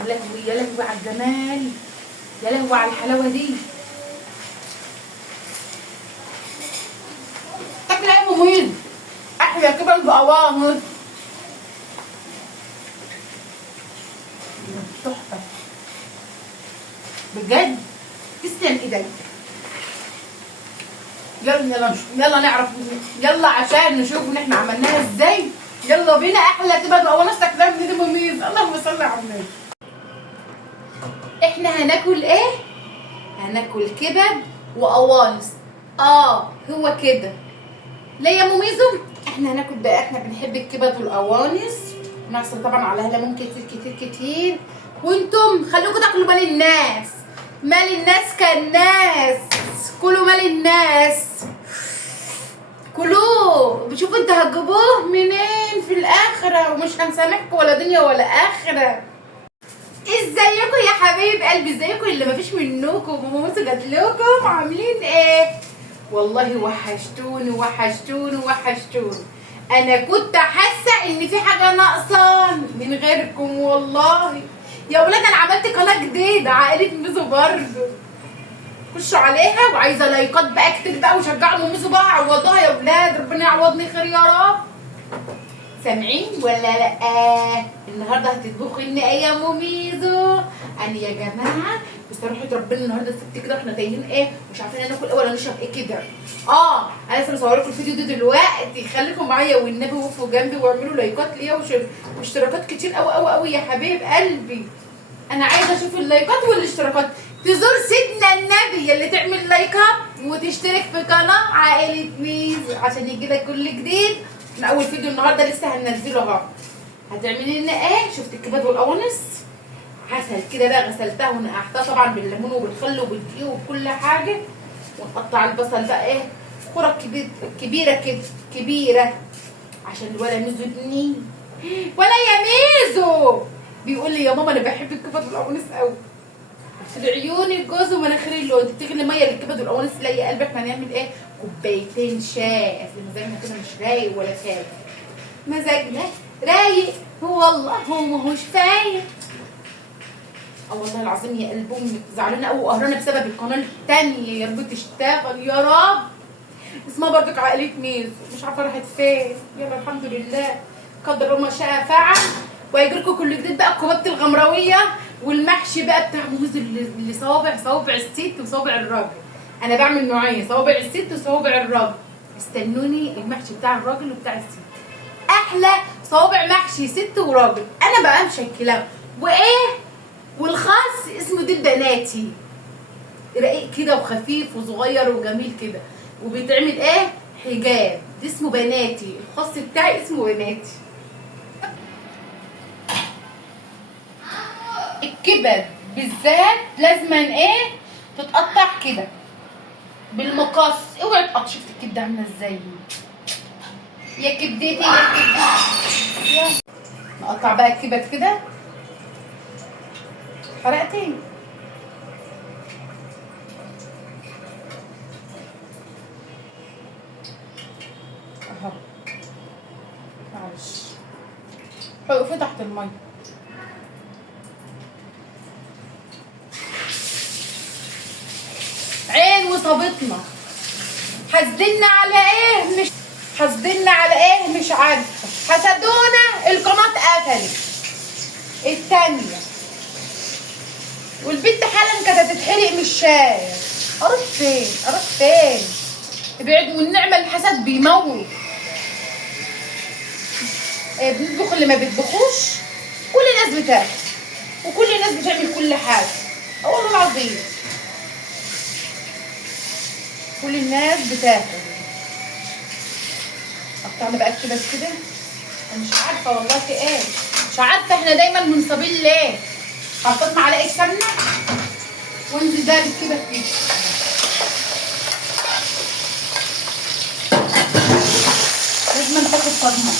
يا لهوي يا لهوي على الجمال، يا لهوي على الحلاوه دي. تاكل ايه مميز؟ احلى كبد بقوانص تحفه بجد. تسلم ايدك. يلا نعرف، يلا عشان نشوف ان احنا عملناها ازاي. يلا بينا. احلى كبد بقوانص تاكلها من ايد مميز. اللهم صل على النبي. احنا هناكل ايه؟ هناكل كبد وقوانص. هو كده. ليه يا مميزو؟ احنا هناكل بقى، احنا بنحب الكبد والقوانص، نحصل طبعا على ليمون كتير كتير كتير. وانتم خلوكوا تاكلوا مال الناس. مال الناس كالناس. كلوا مال الناس. كلوه. بشوفوا انتوا هتجيبوه منين في الاخره، ومش هنسامحكم ولا دنيا ولا اخره. ازيكم يا حبايب قلبي؟ ازيكم اللي مفيش منكم؟ ماموسه جات لكم. عاملين ايه؟ والله وحشتوني وحشتوني وحشتوني. انا كنت حاسه ان في حاجه ناقصان من غيركم والله. يا ولاد انا عملت قناه جديده عائله ميزو برضه، خشوا عليها. وعايزه لايكات بقى كتير بقى، وشجعوا ميزو بقى. عوضوها يا ولاد، ربنا يعوضني خير يا رب. سامعين ولا لا؟ النهارده هتطبخي لنا ايه يا مميزو؟ انا يا جماعه بصراحه ربنا النهارده سبت كده واحنا تايهين ايه، مش عارفين ناكل ايه ولا نشرب ايه كده. انا لسه مصوره لكم الفيديو ده دلوقتي. خليكم معايا والنبي، وقفوا جنبي واعملوا لايكات ليا واشتراكات كتير قوي قوي قوي يا حبايب قلبي. انا عايزه اشوف اللايكات والاشتراكات. تزور سيدنا النبي اللي تعمل لايكات وتشترك في قناه عائله ميزو عشان يجيلك كل جديد من اول فيديو. النهارده لسه هننزله اهو. هتعملي لنا ايه؟ شفت الكبد والقوانص؟ عسل كده بقى، غسلتها ونقعتها طبعا بالليمون وبالخل وبالدقيق وبكل حاجه. ونقطع البصل بقى ايه، كرة كبيره كده كبيره، عشان الولا ميزو ابني. ولا يا ميزو بيقول لي يا ماما انا بحب الكبد والقوانص قوي. قلت له عيوني الجوز ومناخيري اللون. تغلي ميه للكبد والقوانص. تلاقي قلبك ما نعمل ايه؟ كوبايتين شاي. اصل مزاجنا كده مش رايق ولا فايق. مزاجنا رايق والله، هو ماهوش فايق. والله العظيم يا قلب امي زعلانه قوي وقهرانه بسبب القناه الثانيه. يا رب تشتغل يا رب. اسمها برضك عائله ميزو، مش عارفه راحت فين. يلا الحمد لله، قدر ما شاء فعل. وهيجي لكم كل جديد بقى. الكبابه الغمراويه والمحشي بقى بتاع ميزو، اللي صوابع الست وصوابع الراجل. انا بعمل نوعين، صوابع الست وصوابع الراجل. استنوني المحشي بتاع الراجل وبتاع الست. احلى صوابع محشي ست وراجل انا بقى مشكلاه. وايه والخاص اسمه دي بناتي، رقيق كده وخفيف وصغير وجميل كده، وبيتعمل ايه حجاب. دي اسمه بناتي. الخاص بتاعي اسمه بناتي. الكبد بالذات لازما ايه تتقطع كده بالمقص. اوعي تقطع. شفت الكبده عامله ازاي يا كبدتي يا كبدتي. نقطع بقى الكبد كده حرقتين. اهو معلش حقفي تحت الميه. عين وصابتنا. حاسدنا على ايه؟ مش حاسدنا على ايه؟ مش عارفه. حسدونا. القناه اتقفلت الثانيه، والبنت حالا كانت هتتحرق من الشارع. اروح فين؟ اروح فين؟ ابعد. والنعمه الحسد بيموت. بنطبخ اللي ما بيطبخوش. كل الناس بتاكل وكل الناس بتعمل كل حاجه. والله العظيم كل الناس بتاكل. قطعنا بقى الكبد كده. انا مش عارفه والله في ايه، مش عارفه احنا دايما منصابين ليه. حطيت معلقه سمنه وانزل ده بالكبد فيه. لازم تاخد صدمه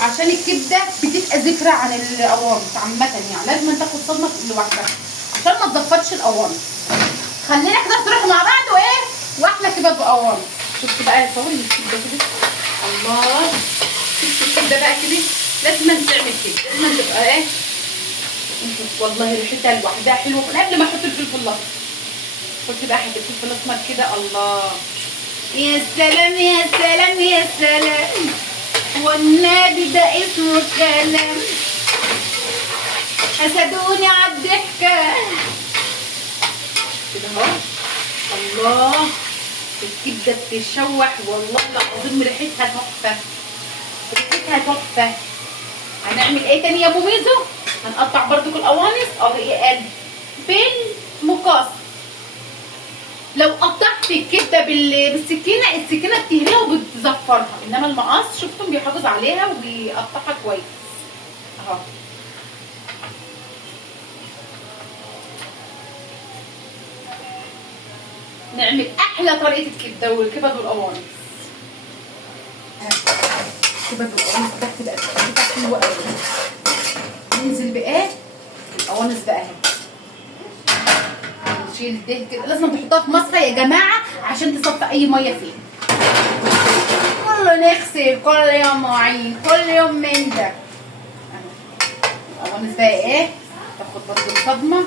عشان الكبده بتبقى زفره عن القوانص عامه. يعني لازم تاخد صدمه لوحدها عشان ما تزفرش القوانص. خلينا كده تروح مع بعض وايه واحلى كبد وقوانص. شفت بقى يا صوري الكبده كده. الله. شفت الكبده بقى كده لازم تعمل كده. والله ريحتها لوحدها حلوه من قبل ما احط الفلفل الاصفر. قلت بقى حته الفلفل الاسمر كده. الله يا سلام يا سلام يا سلام، والنبي ده اسمه كلام، حسدوني على الضحكه كده اهو. الله الكبده بتتشوح والله العظيم ريحتها تحفه، ريحتها تحفه. هنعمل ايه تاني يا ابو ميزو؟ هنقطع برضو القوانص. هي قلب بالمقص. لو قطعت الكبده بالسكينه، السكينه بتهريها وبتزفرها، انما المقص شفتم بيحافظ عليها وبيقطعها كويس اهو. نعمل احلى طريقه الكبده والكبد والقوانص. الكبد والقوانص بتاعتي بقت حلوه قوي. ننزل بايه؟ القوانص بقى اهي. نشيل ده كده، لازم تحطها في مصفى يا جماعه عشان تصفي اي ميه فيه. كله نغسل كل يوم مواعين كل يوم من ده. القوانص بقى ايه؟ تاخد برضه الصدمه،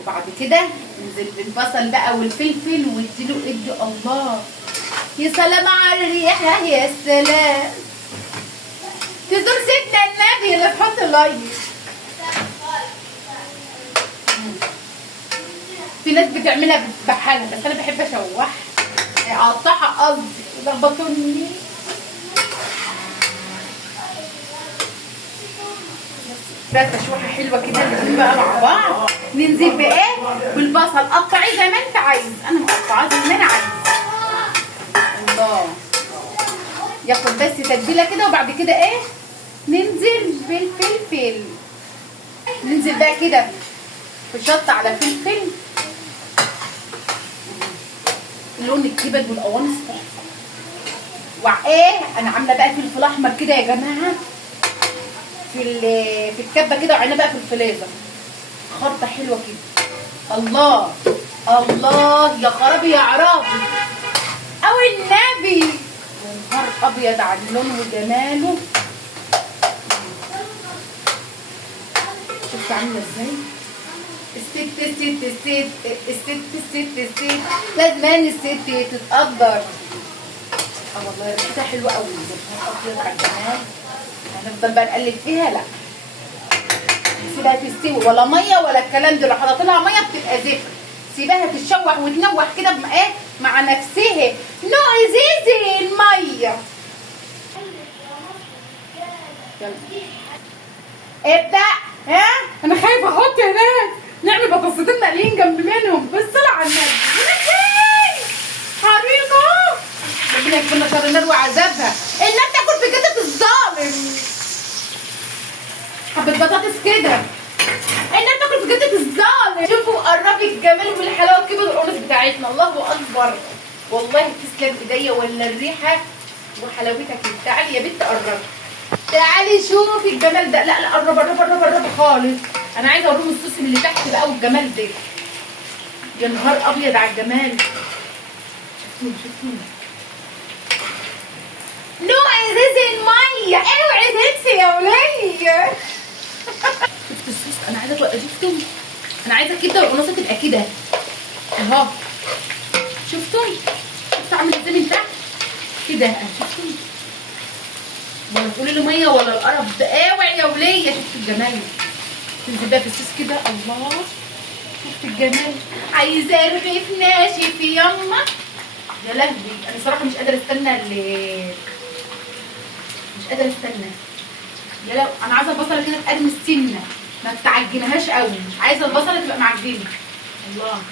وبعد كده ننزل بالبصل بقى والفلفل واديله الله يا سلام على الريحه يا سلام. تزور سيدنا النبي اللي تحط لايك. في ناس بتعملها بحالها بس انا بحب اشوحها، اقطعها قصدي لخبطوني. ده تشويحه حلوه كده الاتنين بقى مع بعض. ننزل بايه؟ بالبصل. قطعيه زي ما انت عايز، انا مقطعاه زي ما انا عايز. الله ياخد بس تتبيله كده، وبعد كده ايه؟ ننزل بالفلفل. ننزل بقى كده في شطه على فلفل. لون الكبد والقوانص تحفه. وايه انا عامله بقى فلفل احمر كده يا جماعه في الكبه كده، وعينها بقى في الفريزر خرطه حلوه كده. الله الله يا خرابي يا عرابي او النبي، يا نهار ابيض على لونه وجماله. شفت عامله ازاي؟ الست لازم الست تتقدر. والله ريحتها حلوه قوي. يا نهار ابيض على الجمال. هنفضل بقى نقلب فيها؟ لا سيبها تستوي، ولا ميه ولا الكلام ده. لو حطيت لها ميه بتبقى زفر. سيبها تتشوح وتنوح كده ايه مع نفسها. نوع زيزي الميه. يلا ابدا. ها انا خايفه احط هناك نعمل بطاطستين مقليين جنب منهم بالصلاه على النبي. حريقه ربنا يكفينا شر النار وعذابها. انها بتاكل في جدة الظالم. حبة بطاطس كده انها بتاكل في جدة الظالم. شوفوا قربي الجمال والحلاوه كده والقرص بتاعتنا. الله اكبر والله تسلم ايديا ولا الريحه وحلاوتها كده. تعالي يا بنت قربي، تعالي شوفي الجمال ده. لا قرب قرب قرب قرب خالص. انا عايزه اوريهم الصوص اللي تحت بقى والجمال ده. يا نهار ابيض على الجمال. شفتوني نوع ازاز الميه. اوعي تنسي يا وليه. شفت الصوص؟ انا عايزه تبقى شفتم. انا عايزه الكبده والقناصه تبقى كده اهو. شفتم عامل ازاي من تحت كده؟ شفتم؟ ولا تقولي لي ميه ولا القرف ده. اوعي يا وليه. شفت الجمال؟ تنزل بقى في الصوص كده. الله شفت الجمال. عايزه رغيف ناشف يما. يا لهوي انا صراحه مش قادره استنى مش قادره استنى. يا لو انا عايزه البصله كده تقدم السنه، ما تعجنهاش قوي. عايزه البصله تبقى معجنه. الله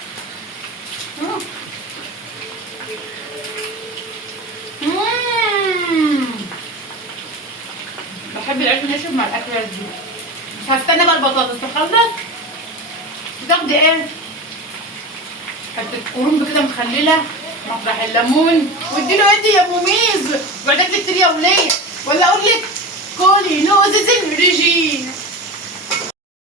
بحب العيش الناشف مع الاكلات دي. مش هستنى بقى البطاطس تخلص. بتاخدي ايه؟ حته كرنب كده مخلله مطرح الليمون، واديله ايدي يا مميز. وبعدين تكتري يا وليه، ولا اقول لك كولي نوزة الرجيم.